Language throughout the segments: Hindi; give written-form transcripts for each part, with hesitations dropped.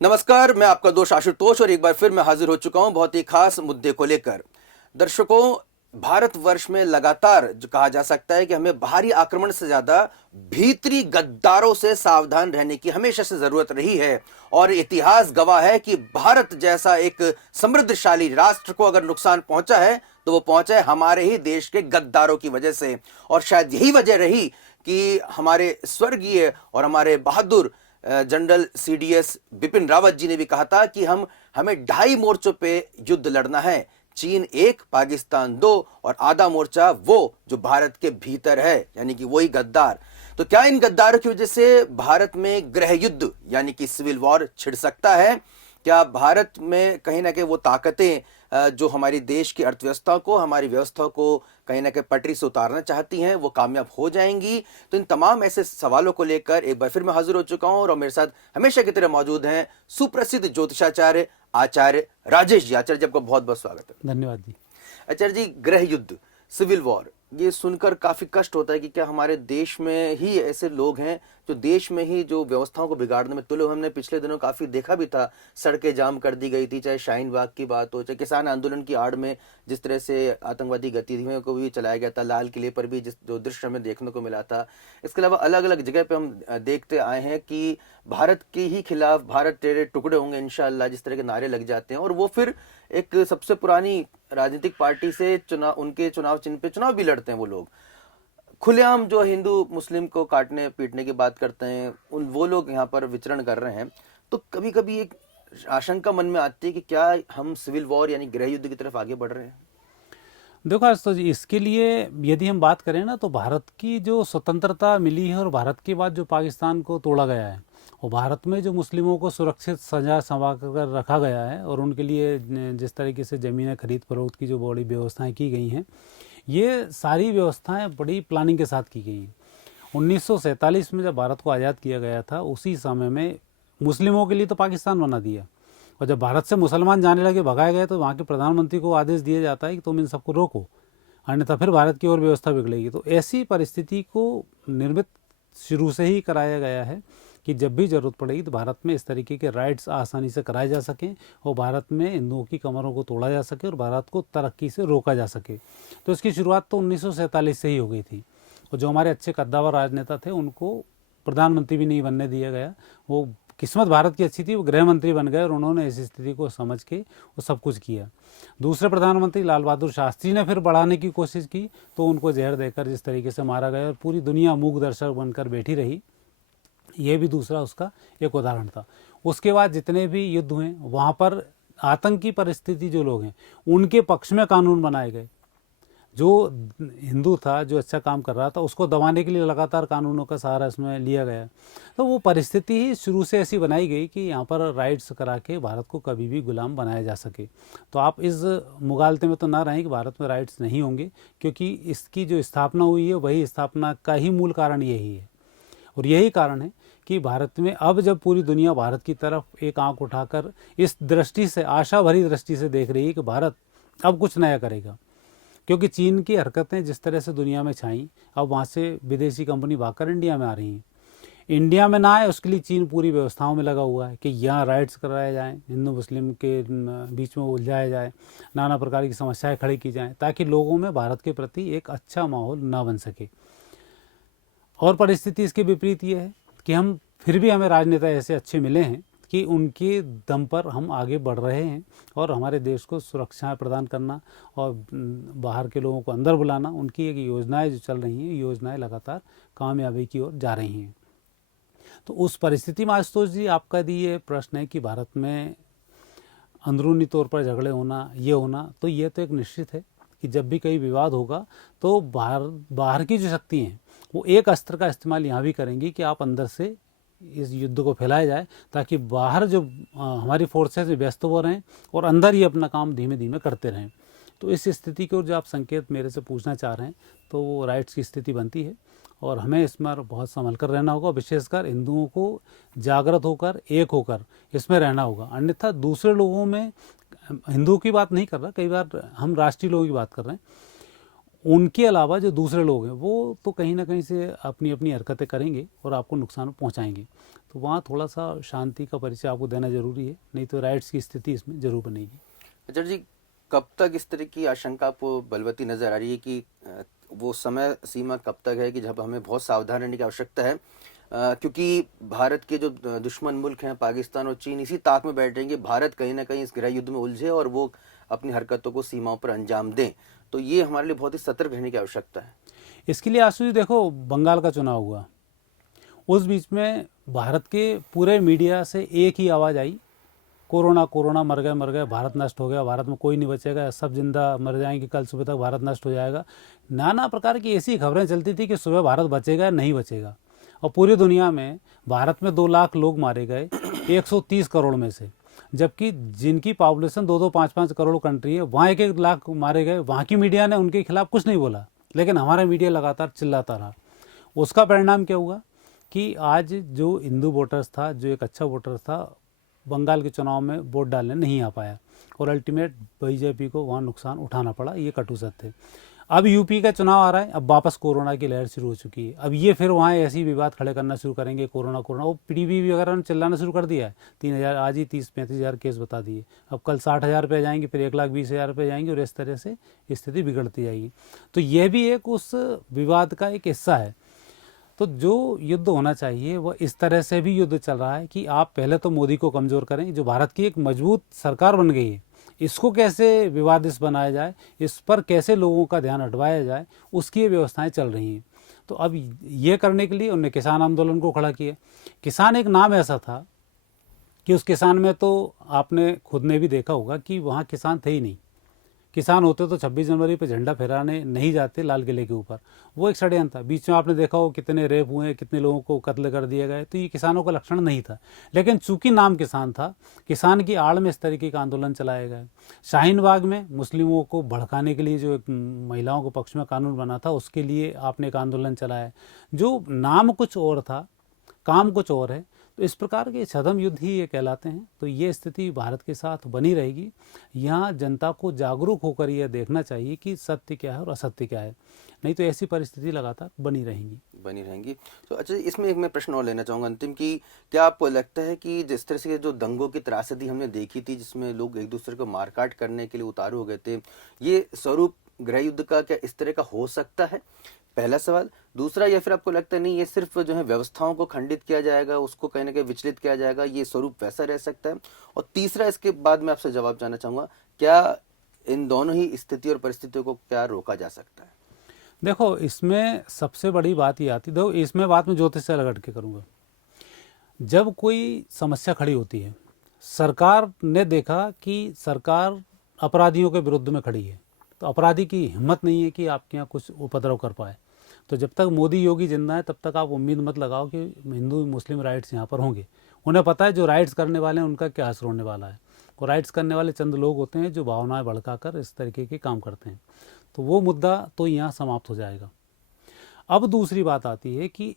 नमस्कार, मैं आपका दोस्त आशुतोष और एक बार फिर मैं हाजिर हो चुका हूं बहुत ही खास मुद्दे को लेकर। दर्शकों, भारतवर्ष में लगातार जो कहा जा सकता है कि हमें बाहरी आक्रमण से ज्यादा भीतरी गद्दारों से सावधान रहने की हमेशा से जरूरत रही है। और इतिहास गवाह है कि भारत जैसा एक समृद्धशाली राष्ट्र को अगर नुकसान पहुंचा है तो वो पहुंचा है हमारे ही देश के गद्दारों की वजह से। और शायद यही वजह रही कि हमारे स्वर्गीय और हमारे बहादुर जनरल सीडीएस बिपिन रावत जी ने भी कहा था कि हमें 2.5 मोर्चों पे युद्ध लड़ना है। चीन 1, पाकिस्तान 2 और आधा मोर्चा वो जो भारत के भीतर है, यानी कि वही गद्दार। तो क्या इन गद्दारों की वजह से भारत में गृह युद्ध यानी कि सिविल वॉर छिड़ सकता है? क्या भारत में कहीं ना कहीं वो ताकतें जो हमारी देश की अर्थव्यवस्था को, हमारी व्यवस्था को कहीं ना कहीं पटरी से उतारना चाहती हैं, वो कामयाब हो जाएंगी? तो इन तमाम ऐसे सवालों को लेकर एक बार फिर मैं हाजिर हो चुका हूं और मेरे साथ हमेशा की तरह मौजूद हैं सुप्रसिद्ध ज्योतिषाचार्य आचार्य राजेश जी। आचार्य जी, आपका बहुत बहुत स्वागत है। धन्यवाद जी। आचार्य जी, गृह युद्ध, सिविल वॉर, ये सुनकर काफी कष्ट होता है कि क्या हमारे देश में ही ऐसे लोग हैं जो देश में ही जो व्यवस्थाओं को बिगाड़ने में तुले हुए? हमने पिछले दिनों काफी देखा भी था, सड़कें जाम कर दी गई थी, चाहे शाहीन बाग की बात हो, चाहे किसान आंदोलन की आड़ में जिस तरह से आतंकवादी गतिविधियों को भी चलाया गया था, लाल किले पर भी जिस जो दृश्य हमें देखने को मिला था। इसके अलावा अलग अलग जगह पे हम देखते आए हैं कि भारत के ही खिलाफ भारत तेरे टुकड़े होंगे इंशाअल्लाह, जिस तरह के नारे लग जाते हैं। और वो फिर एक सबसे पुरानी राजनीतिक पार्टी से उनके चुनाव चिन्ह पे चुनाव भी लड़ते हैं वो लोग। खुलेआम जो हिंदू मुस्लिम को काटने पीटने की बात करते हैं, वो लोग यहाँ पर विचरण कर रहे हैं। तो कभी कभी एक आशंका मन में आती है कि क्या हम सिविल वॉर यानी गृह युद्ध की तरफ आगे बढ़ रहे हैं? देखो आज तो जी, इसके लिए यदि हम बात करें ना, तो भारत की जो स्वतंत्रता मिली है और भारत के बाद जो पाकिस्तान को तोड़ा गया है और भारत में जो मुस्लिमों को सुरक्षित सजा संवा कर रखा गया है और उनके लिए जिस तरीके से ज़मीनें खरीद फरोख्त की जो बड़ी व्यवस्थाएं की गई हैं, ये सारी व्यवस्थाएं बड़ी प्लानिंग के साथ की गई हैं। 1947 में जब भारत को आज़ाद किया गया था, उसी समय में मुस्लिमों के लिए तो पाकिस्तान बना दिया, और जब भारत से मुसलमान जाने लगे, भगाए गए, तो वहाँ के प्रधानमंत्री को आदेश दिया जाता है कि तुम इन सबको रोको, अन्यथा फिर भारत की और व्यवस्था बिगड़ेगी। तो ऐसी परिस्थिति को निर्मित शुरू से ही कराया गया है कि जब भी ज़रूरत पड़ेगी तो भारत में इस तरीके के राइट्स आसानी से कराए जा सकें और भारत में हिंदुओं की कमरों को तोड़ा जा सके और भारत को तरक्की से रोका जा सके। तो इसकी शुरुआत तो 1947 से ही हो गई थी। और जो हमारे अच्छे कद्दावर राजनेता थे, उनको प्रधानमंत्री भी नहीं बनने दिया गया। वो किस्मत भारत की अच्छी थी, वो गृह मंत्री बन गए और उन्होंने इस स्थिति को समझ के वो सब कुछ किया। दूसरे प्रधानमंत्री लाल बहादुर शास्त्री ने फिर बढ़ाने की कोशिश की, तो उनको जहर देकर जिस तरीके से मारा गया और पूरी दुनिया मूक दर्शक बनकर बैठी रही, ये भी दूसरा उसका एक उदाहरण था। उसके बाद जितने भी युद्ध हुए, वहाँ पर आतंकी परिस्थिति जो लोग हैं उनके पक्ष में कानून बनाए गए। जो हिंदू था, जो अच्छा काम कर रहा था, उसको दबाने के लिए लगातार कानूनों का सहारा इसमें लिया गया। तो वो परिस्थिति ही शुरू से ऐसी बनाई गई कि यहाँ पर राइट्स करा के भारत को कभी भी गुलाम बनाया जा सके। तो आप इस मुगालते में तो ना रहें कि भारत में राइट्स नहीं होंगे, क्योंकि इसकी जो स्थापना हुई है वही स्थापना का ही मूल कारण यही है। और यही कारण है कि भारत में अब जब पूरी दुनिया भारत की तरफ एक आंख उठाकर इस दृष्टि से, आशा भरी दृष्टि से देख रही है कि भारत अब कुछ नया करेगा, क्योंकि चीन की हरकतें जिस तरह से दुनिया में छाई, अब वहाँ से विदेशी कंपनी भागकर इंडिया में आ रही हैं। इंडिया में ना आए उसके लिए चीन पूरी व्यवस्थाओं में लगा हुआ है कि यहाँ राइट्स कराए जाएं, हिंदू मुस्लिम के बीच में उलझाया जाए, नाना प्रकार की समस्याएं खड़ी की जाएं, ताकि लोगों में भारत के प्रति एक अच्छा माहौल ना बन सके। और परिस्थिति इसके विपरीत ये है कि हम फिर भी, हमें राजनेता ऐसे अच्छे मिले हैं कि उनके दम पर हम आगे बढ़ रहे हैं और हमारे देश को सुरक्षा प्रदान करना और बाहर के लोगों को अंदर बुलाना, उनकी एक योजनाएं जो चल रही हैं, योजनाएं लगातार कामयाबी की ओर जा रही हैं। तो उस परिस्थिति में आशुतोष जी, आपका ये प्रश्न है कि भारत में अंदरूनी तौर पर झगड़े होना, ये होना, तो ये तो एक निश्चित है कि जब भी कहीं विवाद होगा तो बाहर की जो शक्ति हैं वो एक अस्त्र का इस्तेमाल यहाँ भी करेंगी कि आप अंदर से इस युद्ध को फैलाया जाए, ताकि बाहर जो हमारी फोर्सेस व्यस्त हो रहें और अंदर ही अपना काम धीमे धीमे करते रहें। तो इस स्थिति की ओर जो आप संकेत मेरे से पूछना चाह रहे हैं, तो वो राइट्स की स्थिति बनती है और हमें इसमें बहुत संभल कर रहना होगा। विशेषकर हिंदुओं को जागृत होकर, एक होकर इसमें रहना होगा। अन्यथा दूसरे लोगों में, हिंदुओं की बात नहीं कर रहा, कई बार हम राष्ट्रीय लोगों की बात कर रहे हैं, उनके अलावा जो दूसरे लोग हैं वो तो कहीं ना कहीं से अपनी अपनी हरकतें करेंगे और आपको नुकसान पहुंचाएंगे। तो वहाँ थोड़ा सा शांति का परिचय आपको देना जरूरी है, नहीं तो राइट्स की स्थिति इसमें जरूर बनेगी। आचार्य जी, कब तक इस तरह की आशंका आपको बलवती नजर आ रही है कि वो समय सीमा कब तक है कि जब हमें बहुत सावधान रहने की आवश्यकता है, क्योंकि भारत के जो दुश्मन मुल्क हैं पाकिस्तान और चीन इसी ताक में बैठ रहेंगे भारत कहीं ना कहीं इस गृह युद्ध में उलझे और वो अपनी हरकतों को सीमाओं पर अंजाम दें। तो ये हमारे लिए बहुत ही सतर्क रहने की आवश्यकता है। इसके लिए आशु जी देखो, बंगाल का चुनाव हुआ, उस बीच में भारत के पूरे मीडिया से एक ही आवाज़ आई, कोरोना कोरोना, मर गए, भारत नष्ट हो गया, भारत में कोई नहीं बचेगा, सब जिंदा मर जाएंगे, कल सुबह तक भारत नष्ट हो जाएगा। नाना प्रकार की ऐसी खबरें चलती थी कि सुबह भारत बचेगा नहीं बचेगा। और पूरी दुनिया में भारत में 2 लाख लोग मारे गए 130 करोड़ में से, जबकि जिनकी पॉपुलेशन 2-2, 5-5 करोड़ कंट्री है, वहाँ 1-1 लाख मारे गए। वहाँ की मीडिया ने उनके खिलाफ कुछ नहीं बोला, लेकिन हमारा मीडिया लगातार चिल्लाता रहा। उसका परिणाम क्या हुआ कि आज जो हिंदू वोटर्स था, जो एक अच्छा वोटर था, बंगाल के चुनाव में वोट डालने नहीं आ पाया और अल्टीमेट बीजेपी को वहाँ नुकसान उठाना पड़ा। ये कटु सत्य है। अब यूपी का चुनाव आ रहा है, अब वापस कोरोना की लहर शुरू हो चुकी है। अब ये फिर वहाँ ऐसी विवाद खड़े करना शुरू करेंगे, कोरोना कोरोना, वो पीडीपी वगैरह ने चिल्लाना शुरू कर दिया है। 3,000 आज ही 30-35,000 केस बता दिए, अब कल 60,000 पे जाएंगे, फिर 1,20,000 पे जाएंगे और इस तरह से स्थिति बिगड़ती जाएगी। तो ये भी एक उस विवाद का एक हिस्सा है। तो जो युद्ध होना चाहिए वह इस तरह से भी युद्ध चल रहा है कि आप पहले तो मोदी को कमज़ोर करें, जो भारत की एक मजबूत सरकार बन गई है, इसको कैसे विवादित बनाया जाए, इस पर कैसे लोगों का ध्यान हटवाया जाए, उसकी ये व्यवस्थाएं चल रही हैं। तो अब ये करने के लिए उन्होंने किसान आंदोलन को खड़ा किया। किसान एक नाम ऐसा था कि उस किसान में तो आपने खुद ने भी देखा होगा कि वहाँ किसान थे ही नहीं। किसान होते तो 26 जनवरी पे झंडा फहराने नहीं जाते लाल किले के ऊपर। वो एक षड्यंत्र था। बीच में आपने देखा हो कितने रेप हुए, कितने लोगों को कत्ल कर दिए गए। तो ये किसानों का लक्षण नहीं था, लेकिन चूंकि नाम किसान था, किसान की आड़ में इस तरीके का आंदोलन चलाया गया। शाहीन बाग में मुस्लिमों को भड़काने के लिए जो एक महिलाओं के पक्ष में कानून बना था, उसके लिए आपने एक आंदोलन चलाया। जो नाम कुछ और था, काम कुछ और है। तो इस प्रकार के छद्म युद्ध ही ये कहलाते हैं। तो ये स्थिति भारत के साथ बनी रहेगी। यहाँ जनता को जागरूक होकर यह देखना चाहिए कि सत्य क्या है और असत्य क्या है, नहीं तो ऐसी परिस्थिति लगातार बनी रहेंगी। तो अच्छा, इसमें एक मैं प्रश्न और लेना चाहूँगा अंतिम, कि क्या आपको लगता है कि जिस तरह से जो दंगों की त्रासदी हमने देखी थी, जिसमें लोग एक दूसरे को मारकाट करने के लिए उतारू हो गए थे, ये स्वरूप गृह युद्ध का क्या इस तरह का हो सकता है? पहला सवाल। दूसरा, या फिर आपको लगता नहीं ये सिर्फ जो है व्यवस्थाओं को खंडित किया जाएगा, उसको कहीं ना कहीं विचलित किया जाएगा, ये स्वरूप वैसा रह सकता है? और तीसरा, इसके बाद मैं आपसे जवाब जानना चाहूँगा, क्या इन दोनों ही स्थिति और परिस्थितियों को क्या रोका जा सकता है? देखो, इसमें सबसे बड़ी बात ये आती, देखो इसमें बात में ज्योतिष से लगट के करूँगा। जब कोई समस्या खड़ी होती है, सरकार ने देखा कि सरकार अपराधियों के विरुद्ध में खड़ी है, तो अपराधी की हिम्मत नहीं है कि आपके यहाँ कुछ उपद्रव कर पाए। तो जब तक मोदी योगी जिंदा है, तब तक आप उम्मीद मत लगाओ कि हिंदू मुस्लिम राइट्स यहाँ पर होंगे। उन्हें पता है जो राइट्स करने वाले हैं उनका क्या असर होने वाला है। और राइट्स करने वाले चंद लोग होते हैं जो भावनाएं भड़काकर इस तरीके के काम करते हैं। तो वो मुद्दा तो यहाँ समाप्त हो जाएगा। अब दूसरी बात आती है कि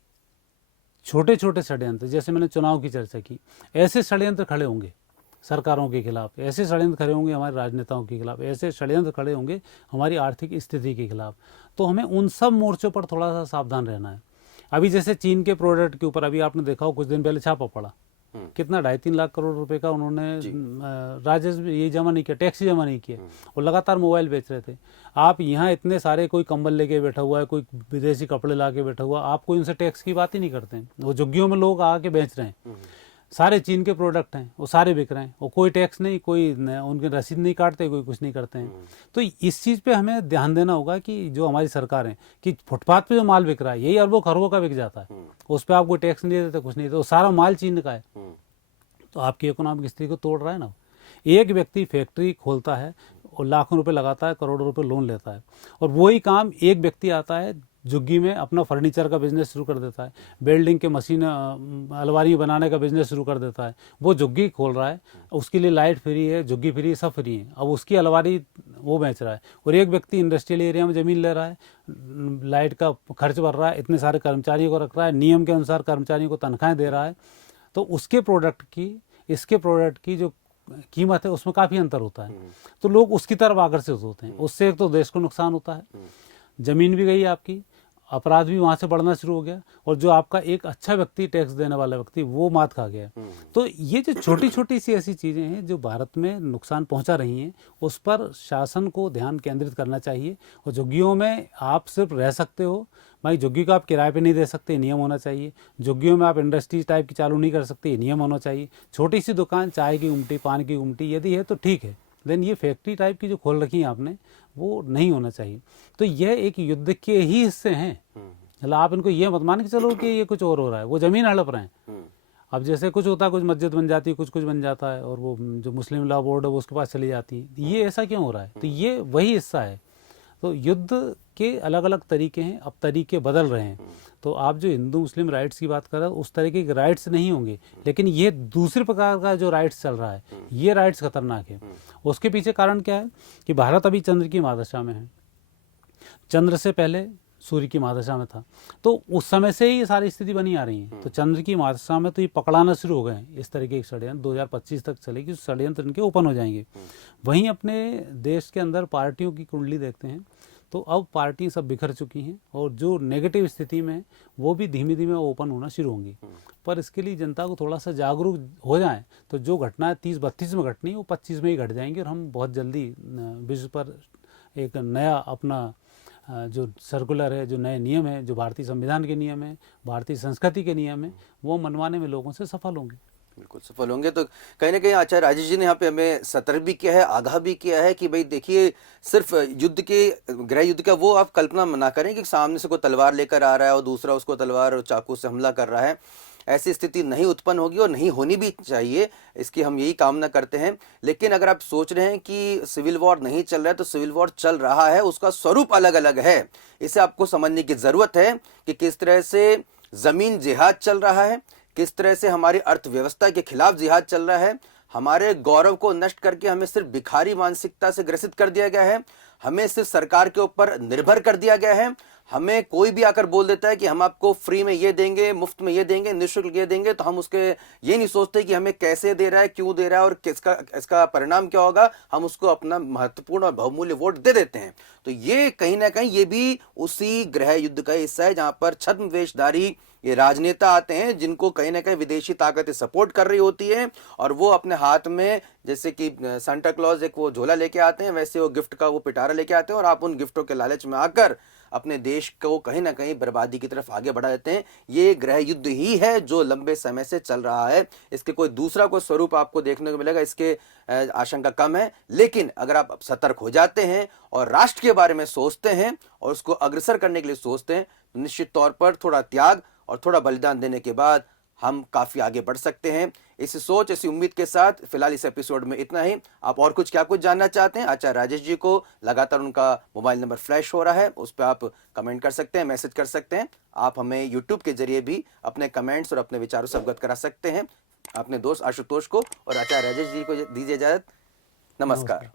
छोटे छोटे षड्यंत्र, जैसे मैंने चुनाव की चर्चा की, ऐसे षड्यंत्र खड़े होंगे सरकारों के खिलाफ, ऐसे षड्यंत्र खड़े होंगे हमारे राजनेताओं के खिलाफ, ऐसे षड्यंत्र खड़े होंगे हमारी आर्थिक स्थिति के खिलाफ। तो हमें उन सब मोर्चों पर थोड़ा सा सावधान रहना है। अभी जैसे चीन के प्रोडक्ट के ऊपर अभी आपने देखा हो, कुछ दिन पहले छापा पड़ा, कितना 2.5-3 लाख करोड़ रुपए का उन्होंने राजस्व ये जमा नहीं किया, टैक्स जमा नहीं किया, और लगातार मोबाइल बेच रहे थे। आप यहाँ इतने सारे, कोई कंबल लेके बैठा हुआ है, कोई विदेशी कपड़े ला के बैठा हुआ, आप कोई उनसे टैक्स की बात ही नहीं करते हैं। वो झुग्गियों में लोग आके बेच रहे हैं, सारे चीन के प्रोडक्ट हैं, वो सारे बिक रहे हैं, वो कोई टैक्स नहीं, कोई उनके रसीद नहीं काटते, कोई कुछ नहीं करते हैं। तो इस चीज़ पे हमें ध्यान देना होगा कि जो हमारी सरकार है, कि फुटपाथ पे जो माल बिक रहा है यही अरबों खरबों का बिक जाता है, उस पर आप कोई टैक्स नहीं देते, कुछ नहीं देते, वो सारा माल चीन का है। तो आपकी इकोनॉमिक स्थिति को तोड़ रहा है ना। एक व्यक्ति फैक्ट्री खोलता है और लाखों रुपए लगाता है, करोड़ों रुपए लोन लेता है, और वही काम एक व्यक्ति आता है झुग्गी में अपना फर्नीचर का बिजनेस शुरू कर देता है, बिल्डिंग के मशीन अलमारी बनाने का बिजनेस शुरू कर देता है। वो झुग्गी खोल रहा है, उसके लिए लाइट फ्री है, झुग्गी फ्री है, सब फ्री है। अब उसकी अलमारी वो बेच रहा है, और एक व्यक्ति इंडस्ट्रियल एरिया में ज़मीन ले रहा है, लाइट का खर्च भर रहा है, इतने सारे कर्मचारियों को रख रहा है, नियम के अनुसार कर्मचारियों को तनख्वाहें दे रहा है। तो उसके प्रोडक्ट की, इसके प्रोडक्ट की जो कीमत है उसमें काफ़ी अंतर होता है। तो लोग उसकी तरफ आकर्षित होते हैं, उससे एक तो देश को नुकसान होता है, जमीन भी गई आपकी, अपराध भी वहाँ से बढ़ना शुरू हो गया, और जो आपका एक अच्छा व्यक्ति, टैक्स देने वाला व्यक्ति, वो मात खा गया। तो ये जो छोटी छोटी सी ऐसी चीज़ें हैं जो भारत में नुकसान पहुँचा रही हैं, उस पर शासन को ध्यान केंद्रित करना चाहिए। और झुग्गियों में आप सिर्फ रह सकते हो, भाई झुग्गी को आप किराए पे नहीं दे सकते, नियम होना चाहिए। झुग्गियों में आप इंडस्ट्री टाइप की चालू नहीं कर सकते, नियम होना चाहिए। छोटी सी दुकान, चाय की गुमटी, पान की गुमटी यदि है तो ठीक है, लेकिन ये फैक्ट्री टाइप की जो खोल रखी है आपने, वो नहीं होना चाहिए। तो यह एक युद्ध के ही हिस्से हैं। मतलब आप इनको ये मत मान के चलो कि ये कुछ और हो रहा है, वो जमीन हड़प रहे हैं। अब जैसे कुछ होता है, कुछ मस्जिद बन जाती है, कुछ कुछ बन जाता है, और वो जो मुस्लिम लॉ बोर्ड है वो उसके पास चली जाती है। ये ऐसा क्यों हो रहा है? तो ये वही हिस्सा है। तो युद्ध के अलग अलग तरीके हैं, अब तरीके बदल रहे हैं। तो आप जो हिंदू मुस्लिम राइट्स की बात कर रहे हो, उस तरीके के राइट्स नहीं होंगे, लेकिन ये दूसरे प्रकार का जो राइट्स चल रहा है, ये राइट्स खतरनाक है। उसके पीछे कारण क्या है कि भारत अभी चंद्र की महादशा में है। चंद्र से पहले सूर्य की महादशा में था, तो उस समय से ही ये सारी स्थिति बनी आ रही है। तो चंद्र की महादशा में तो ये पकड़ाना शुरू हो गए हैं इस तरीके के षड्यंत्र। 2025 तक चलेगी, षड्यंत्र इनके ओपन हो जाएंगे। वहीं अपने देश के अंदर पार्टियों की कुंडली देखते हैं, तो अब पार्टी सब बिखर चुकी हैं, और जो नेगेटिव स्थिति में वो भी धीमे धीमे ओपन होना शुरू होंगी। पर इसके लिए जनता को थोड़ा सा जागरूक हो जाए, तो जो घटना 30-32 में घटनी, वो 25 में ही घट जाएंगी, और हम बहुत जल्दी विश्व पर एक नया अपना जो सर्कुलर है, जो नए नियम है, जो भारतीय संविधान के नियम है, भारतीय संस्कृति के नियम है, वो मनवाने में लोगों से सफल होंगे। बिल्कुल सफल होंगे। तो कहीं ना कहीं आचार्य राजेश जी ने यहाँ पे हमें सतर्क भी किया है, आगाह भी किया है कि भाई देखिए, सिर्फ युद्ध के, गृह युद्ध का वो आप कल्पना ना करें कि सामने से कोई तलवार लेकर आ रहा है और दूसरा उसको तलवार और चाकू से हमला कर रहा है। ऐसी स्थिति नहीं उत्पन्न होगी और नहीं होनी भी चाहिए, इसकी हम यही कामना करते हैं। लेकिन अगर आप सोच रहे हैं कि सिविल वॉर नहीं चल रहा है, तो सिविल वॉर चल रहा है, उसका स्वरूप अलग अलग है। इसे आपको समझने की जरूरत है कि किस तरह से जमीन जिहाद चल रहा है, किस तरह से हमारी अर्थव्यवस्था के खिलाफ जिहाद चल रहा है। हमारे गौरव को नष्ट करके हमें सिर्फ भिखारी मानसिकता से ग्रसित कर दिया गया है, हमें सिर्फ सरकार के ऊपर निर्भर कर दिया गया है। हमें कोई भी आकर बोल देता है कि हम आपको फ्री में ये देंगे, मुफ्त में ये देंगे, निःशुल्क ये देंगे, तो हम उसके ये नहीं सोचते कि हमें कैसे दे रहा है, क्यों दे रहा है और किसका इसका परिणाम क्या होगा। हम उसको अपना महत्वपूर्ण और बहुमूल्य वोट दे देते हैं। तो ये कहीं ना कहीं ये भी उसी गृह युद्ध का हिस्सा है, जहां पर छद्म वेशधारी ये राजनेता आते हैं, जिनको कहीं ना कहीं विदेशी ताकतें सपोर्ट कर रही होती है, और वो अपने हाथ में जैसे कि सांता क्लॉज एक वो झोला लेके आते हैं, वैसे वो गिफ्ट का वो पिटारा लेके आते हैं, और आप उन गिफ्टों के लालच में आकर अपने देश को कहीं ना कहीं बर्बादी की तरफ आगे बढ़ा देते हैं। ये गृह युद्ध ही है जो लंबे समय से चल रहा है। इसके कोई दूसरा कोई स्वरूप आपको देखने को मिलेगा, इसके आशंका कम है। लेकिन अगर आप सतर्क हो जाते हैं और राष्ट्र के बारे में सोचते हैं और उसको अग्रसर करने के लिए सोचते हैं, तो निश्चित तौर पर थोड़ा त्याग और थोड़ा बलिदान देने के बाद हम काफी आगे बढ़ सकते हैं। इसी सोच, इसी उम्मीद के साथ फिलहाल इस एपिसोड में इतना ही। आप और कुछ जानना चाहते हैं आचार्य राजेश जी को, लगातार उनका मोबाइल नंबर फ्लैश हो रहा है, उस पर आप कमेंट कर सकते हैं, मैसेज कर सकते हैं। आप हमें यूट्यूब के जरिए भी अपने कमेंट्स और अपने विचारों से अवगत करा सकते हैं। अपने दोस्त आशुतोष को और आचार्य राजेश जी को दीजिए इजाजत। नमस्कार।